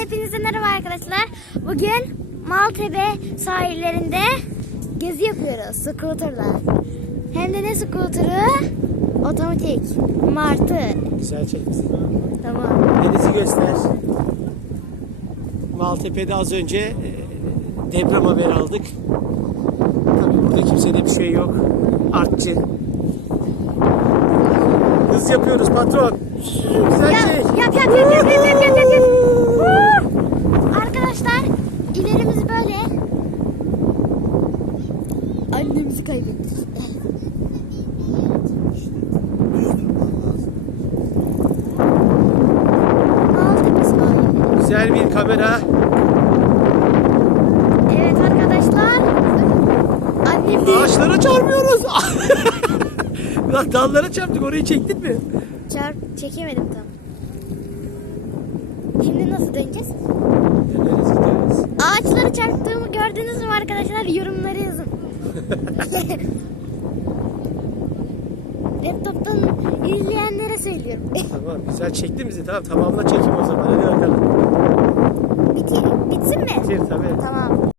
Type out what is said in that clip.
hepinize merhaba arkadaşlar. Bugün Maltepe sahillerinde gezi yapıyoruz. Scooter'la. Hem de ne scooter'ı? Otomatik. Martı. Güzel çekmişsin. Tamam. Denizi göster. Maltepe'de az önce e, deprem haberi aldık. Tabii burada kimsede bir şey yok. Artçı. Hız yapıyoruz patron. Güzel Yap şey. yap yap yap yap yap yap yap yap. Woo! Arkadaşlar ilerimiz böyle. Annemizi kaybettik. Güzel bir kamera. Evet arkadaşlar. Annem de Ağaçlara çarpıyoruz. Lan dallara çarptık orayı çektin mi? çarp çekemedim tam. Şimdi nasıl döneceğiz? Ağaçları çarptığımı gördünüz mü arkadaşlar? Yazın. Laptop'tan izleyenlere söylüyorum. Tamam güzel çektin bizi tamam tamamla çekim o zaman hadi bakalım. Bitir, bitsin mi? Bitir tabii. Tamam.